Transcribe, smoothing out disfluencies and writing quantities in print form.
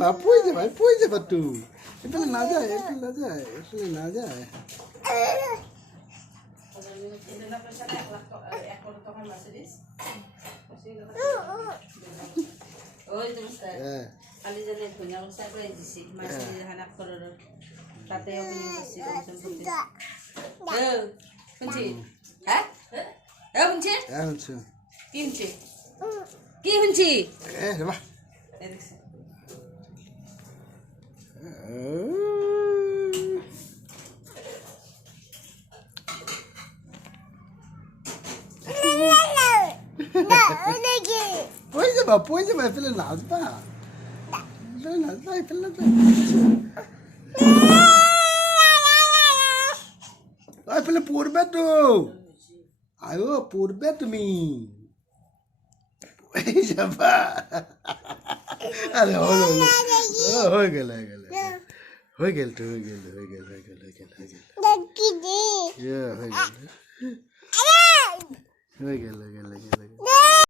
না পড়বে তু এখানে না যায় না যায় কি শুনছি পড়ে যাবা ফেলে নাচবা ফেলে পড়বে তো আয়ো পড়বে তুমি যাবা আরে হয়ে গেল হয়ে গেল